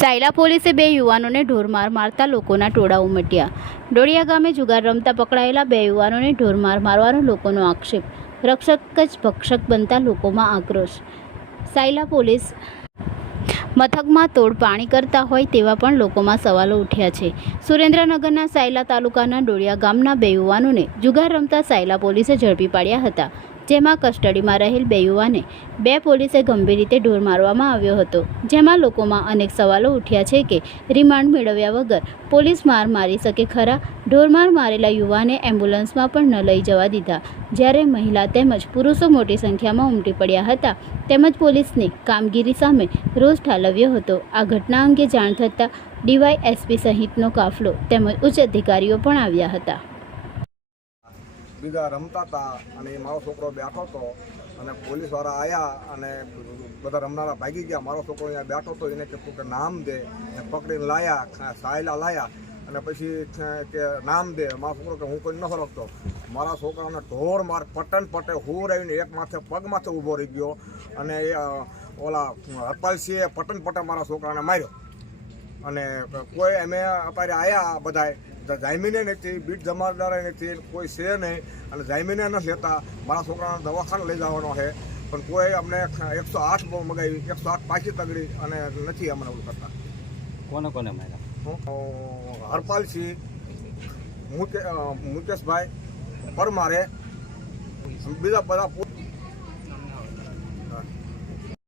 સાયલા પોલીસે બે યુવાનોને ઢોરમાર મારતા લોકોના ટોળા ઉમટ્યા. ડોળિયા ગામે જુગાર રમતા પકડાયેલા બે યુવાનોને ઢોરમાર મારવાનો લોકોનો આક્ષેપ. રક્ષક જ ભક્ષક બનતા લોકોમાં આક્રોશ. સાયલા પોલીસ મથકમાં તોડ પાણી કરતા હોય તેવા પણ લોકોમાં સવાલો ઉઠ્યા છે. સુરેન્દ્રનગરના સાયલા તાલુકાના ડોળિયા ગામના બે યુવાનોને જુગાર રમતા સાયલા પોલીસે ઝડપી પાડ્યા હતા. જેમાં કસ્ટડીમાં રહેલ બે યુવાને બે પોલીસે ગંભીર રીતે ઢોર મારવામાં આવ્યો હતો. જેમાં લોકોમાં અનેક સવાલો ઉઠ્યા છે કે રિમાન્ડ મેળવ્યા વગર પોલીસ માર મારી શકે ખરા? ઢોરમાર મારેલા યુવાને એમ્બ્યુલન્સમાં પણ ન લઈ જવા દીધા. જ્યારે મહિલા તેમજ પુરુષો મોટી સંખ્યામાં ઉમટી પડ્યા હતા, તેમજ પોલીસની કામગીરી સામે રોષ ઠાલવ્યો હતો. આ ઘટના અંગે જાણ થતાં ડીવાય એસપી સહિતનો કાફલો તેમજ ઉચ્ચ અધિકારીઓ પણ આવ્યા હતા. બીજા રમતા હતા અને એ મારો છોકરો બેઠો હતો અને પોલીસવાળા આવ્યા અને બધા રમનારા ભાગી ગયા. મારો છોકરો અહીંયા બેઠો હતો, એને કીધું કે નામ દે. ને પકડીને લાયા સાયલા લાયા અને પછી કે નામ દે. મારો છોકરો કે હું કોઈ ન રખતો મારા છોકરાને ઢોર માર પટન પટે હું રહીને એક માથે પગ માથે ઊભો રહી ગયો અને એ ઓલા હરપાલસિંહે પટન પટે મારા છોકરાને માર્યો. અને કોઈ અમે અત્યારે આવ્યા બધાય તો જામીને નથી બીટ જમાદારે નથી કોઈ છે નહીં. અને જામીને નથી લેતા મારા છોકરાને દવાખાને લઈ જવાનો છે. પણ કોઈ અમને એકસો આઠ મગાવી એકસો આઠ પાછી તગડી અને નથી અમને એવું કરતા. કોને કોને માર્યા? હરપાલસિંહ મુકે મુકેશભાઈ પરમારે બીજા બધા